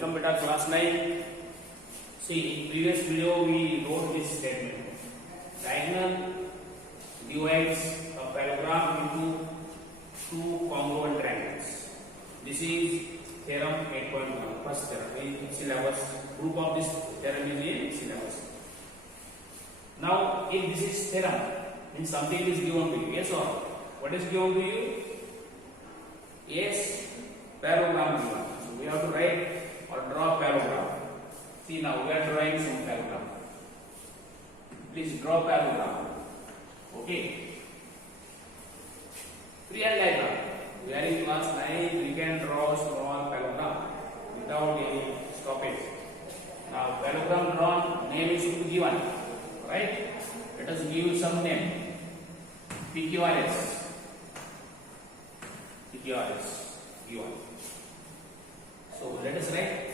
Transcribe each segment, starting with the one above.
Welcome beta class 9. See, in previous video we wrote this statement. Diagonal divides a parallelogram into two congruent triangles. This is theorem 8.1, first theorem in syllabus. Proof of this theorem is in syllabus. Now, if this is theorem, means something is given to you. Yes or no? What is given to you? Yes, parallelogram given. So we have to write or draw parallelogram. See, now we are drawing some parallelogram. Please draw parallelogram. Okay. Free-hand diagram. We are in class 9. We can draw small parallelogram without any stoppage. Now parallelogram drawn, name is to be given. Right? Let us give some name. PQRS. PQRS. Given. So let us write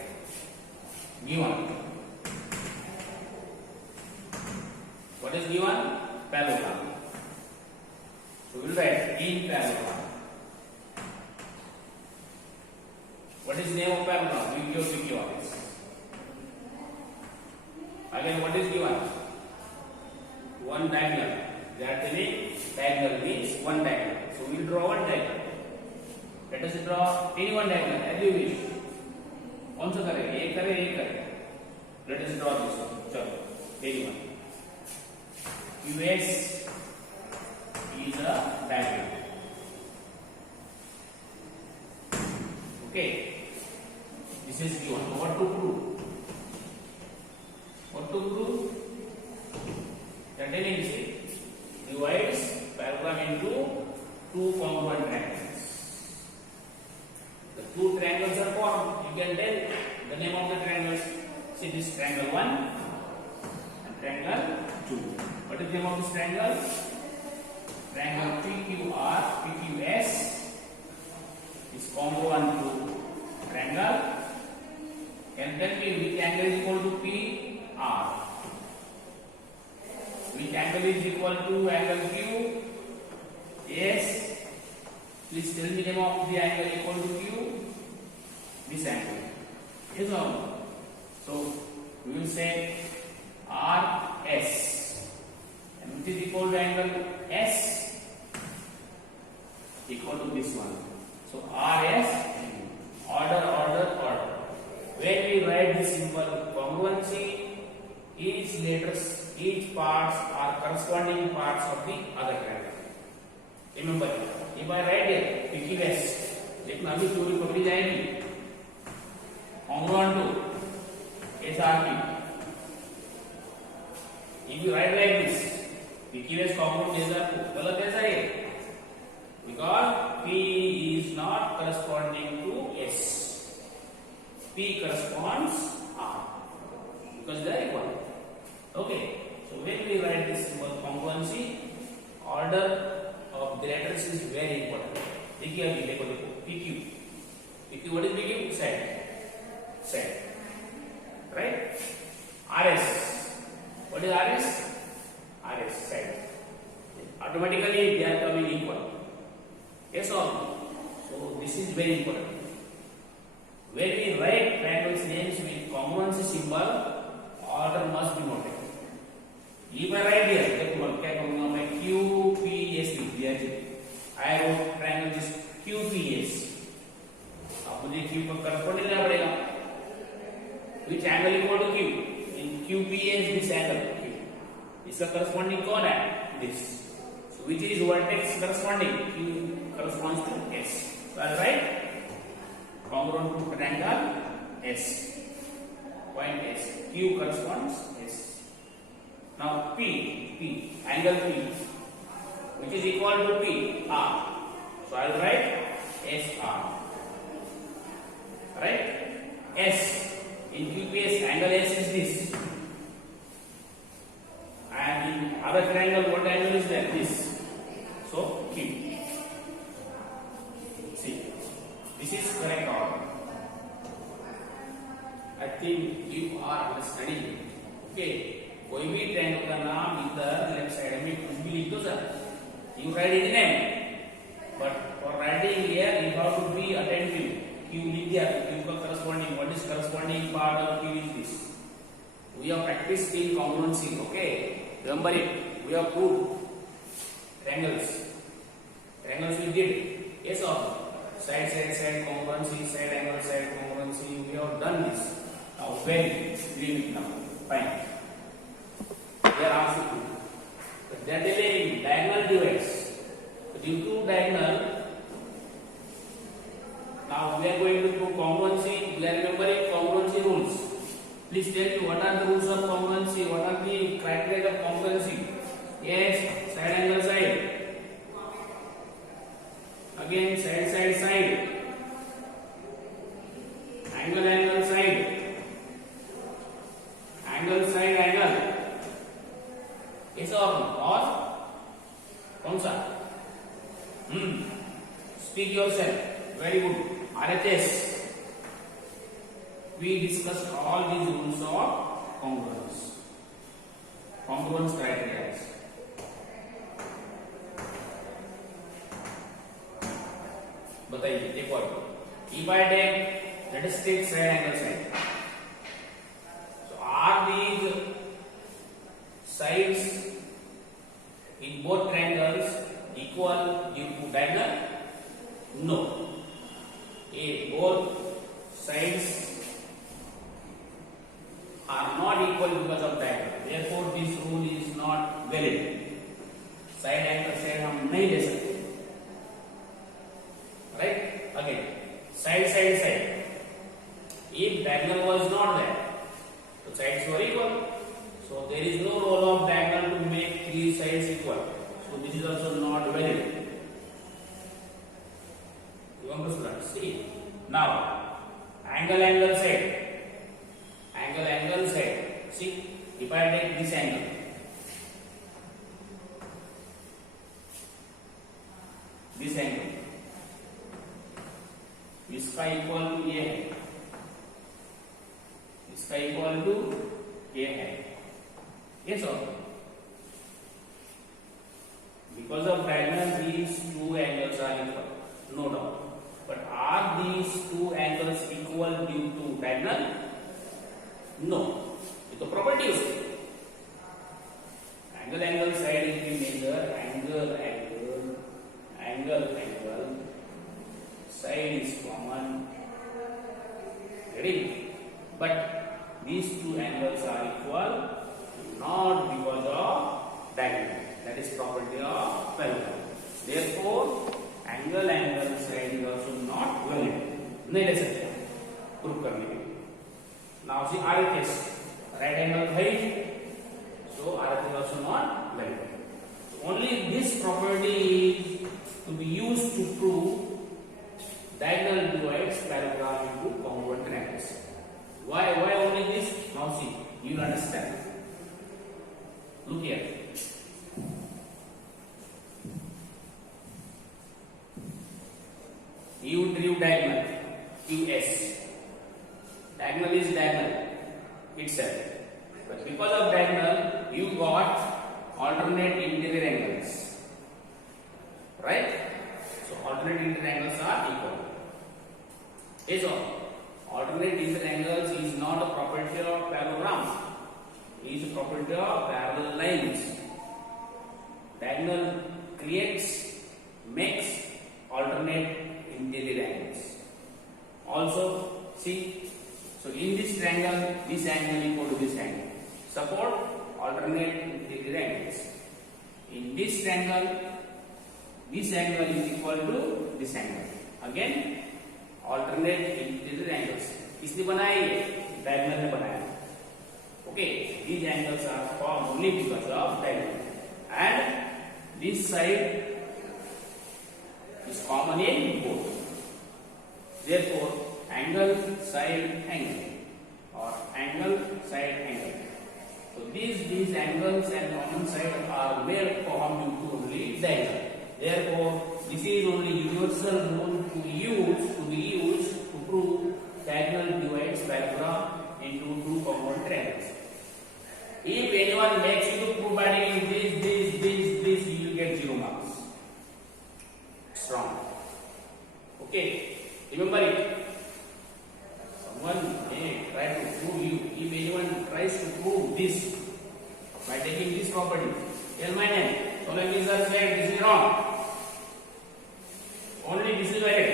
given. What is given? Parallelogram. So we will write in parallelogram. What is name of parallelogram? PQRS. Again, what is given? One diagonal. That means diagonal means one diagonal. So we will draw one diagonal. Let us draw any one diagonal as you wish. कौन सा करें? एक करें, एक करें. Let us draw this one. चलो, any one. QS is a diagonal. Okay. This is given. What to prove? What to prove? That is divides parallelogram into two congruent triangles. The two triangles are formed. You can tell the name of the triangles. See this triangle 1 and triangle 2. What is the name of this triangle? Triangle PQR, PQS is congruent to triangle. And tell me which angle is equal to PR. Which angle is equal to angle Q? Yes. Please tell me the name of the angle equal to Q. This angle. Yes or no? So we will say RS. And which is equal to angle S? Equal to this one. So RS, order. When we write this symbol congruency, each parts are corresponding parts of the other triangle. Remember, if I write here PQS, लेकिन अभी चोरी पकड़ी जाएगी. Congruent to SRP. If you write like this, PQS congruent to SRP, गलत ऐसा है. Because P is not corresponding to S. P corresponds R. Because they are equal. Okay. So when we write this symbol congruency, order of the letters is very important. देखिए अभी देखो PQ. What is PQ? Side. Right? RS. What is RS? RS side. Automatically they are coming equal. Yes or no? So this is very important. When we write triangles names with congruency symbol, order must be noted. If I write here, क्या करूँगा मैं QPS लिख दिया जी. I wrote triangle this QPS. अब मुझे Q को corresponding लेना पड़ेगा. Which angle equal to Q? In QPS this angle Q. इसका corresponding कौन है? This. So which is vertex corresponding? Q corresponds to S. So I write congruent to triangle S. Point S. Q corresponds S. Now P, angle P, which is equal to P, R. So I will write SR. Right? S. In QPS, angle S is this. And in other triangle, what angle is there? This. So Q. See, this is correct order. I think you are understanding. Okay. कोई भी triangle का नाम इधर left side में कुछ भी लिख दो sir. You write it in name. But for writing here, you have to be attentive. Q विद्यार्थी Q का corresponding, what is corresponding part of Q is this. We have practiced in congruency, okay? Remember it. We have proved triangles. Triangles we did. Yes or no? Side congruency, side congruency. We have done this. Now when leave it now. Fine. They are asked to. But they are telling diagonal divides. Due to diagonal, now we are going to do congruency. We are remembering congruency rules. Please tell me what are the rules of congruency? What are the criteria of congruency? Yes, side angle side. Again, side. Angle side. Angle side angle. Yes or no? Or कौन सा? Speak yourself. Very good. RHS. We discussed all these rules of congruence. Congruence criteria. बताइए एक और. If I take, let us take side angle side. So are these sides in both triangles equal due to diagonal? No. Both sides are not equal because of diagonal. Therefore, this rule is not valid. Side angle side हम नहीं ले सकते. Right? Again, side. If diagonal was not there, the sides were equal. So there is no role of diagonal to make three sides equal. So this is also not valid. You understand? See. Now, angle side. Angle side. See, if I take this angle. This angle. इसका equal to ये है. इसका equal to ये है. Yes or no? Because of diagonal, these two angles are equal. No doubt. But are these two angles equal due to diagonal? No. ये तो property है. Angle side if we measure angle side is common. Ready? But these two angles are equal not because of diagonal. That is property of parallelogram. Therefore, angle side is also not valid. नहीं ले सकते prove करने के लिए. Now see RHS, right angle height. So RHS is also not valid. So only this property is to be used to prove diagonal divides parallelogram into congruent triangles. Why only this? Now see, you will understand. Look here. You drew diagonal QS. Diagonal is diagonal itself. But because of diagonal, you got alternate interior angles. Right? So alternate interior angles are equal. Is all. Alternate interior angles is not a property of parallelogram. It is a property of parallel lines. Diagonal makes alternate interior angles. Also, see, so in this triangle, this angle equal to this angle. Support alternate interior angles. In this triangle, this angle is equal to this angle. Again, alternate interior angles. किसने बनाया ये? Diagonal ने बनाया. Okay, these angles are formed only because of diagonal. And this side is common in both. Therefore, angle side angle or angle side angle. So these angles and common side are where formed due to only diagonal. Therefore, this is only universal rule to be used to prove diagonal divides parallelogram into two congruent triangles. If anyone makes you to prove by this, you will get 0 marks. Strong. Okay, remember it. this by taking this property. Tell my name. Solange sir said this is wrong. Only this is valid.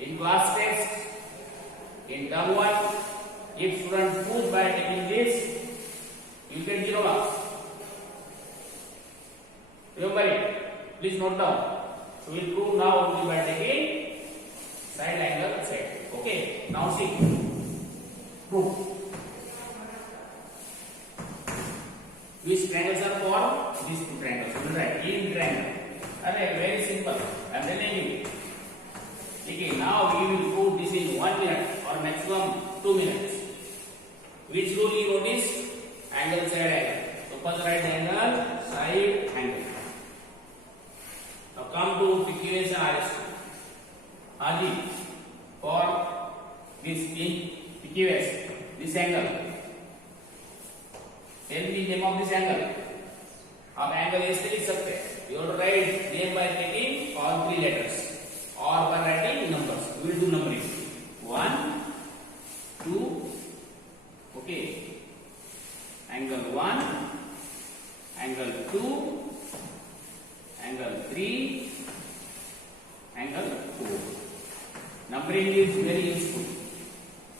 In class text, in term 1, if student proves by taking this, you get 0 marks. Remember it. Please note down. So we will prove now only by taking side angle side. Okay. Now see. Prove. Which triangles are formed? These two triangles. You will write in triangle. Alright, very simple. I am telling you. Okay, now we will prove this in 1 minute or maximum 2 minutes. Which rule you notice? Angle side angle. So first write angle side angle. Now come to PQS and RS. Adi, for this in PQS, this angle. Tell me name of this angle. आप angle ऐसे लिख सकते हैं. You will write name by taking all 3 letters or by writing numbers. We will do numbering. 1, 2, okay. Angle 1, angle 2, angle 3, angle 4. Numbering is very useful.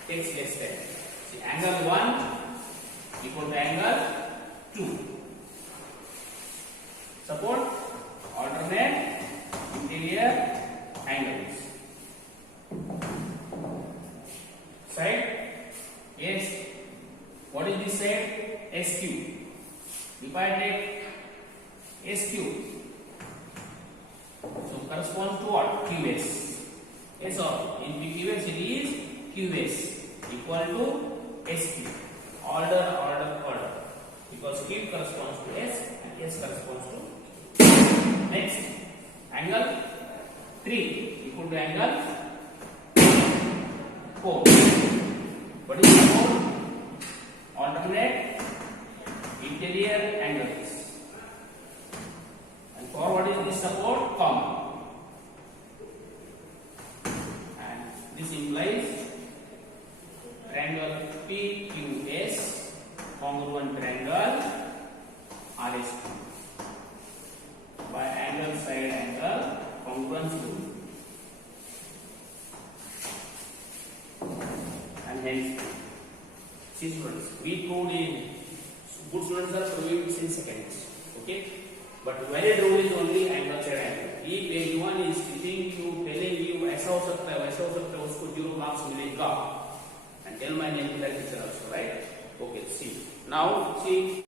Takes less time. See, angle 1 equal to angle 2. Support alternate interior angles. Side, yes. What is this side? SQ. If I take SQ, so corresponds to what? QS. Yes or in PQS it is QS equal to SQ. Order. Because Q corresponds to S and S corresponds to Q. Next, angle 3 equal to angle 4. What is support? Alternate interior angles. And for what is this support? Common. And this implies triangle PQS congruent triangle RS by angle side angle congruence rule. And hence, see students, we proved in good students are proving this in seconds. Okay, but valid rule is only angle side angle. If anyone is teaching you, telling you ऐसा हो सकता है वैसा हो सकता है उसको 0 marks मिलेगा. And tell my name to that teacher also, right? Okay, see. Now, see.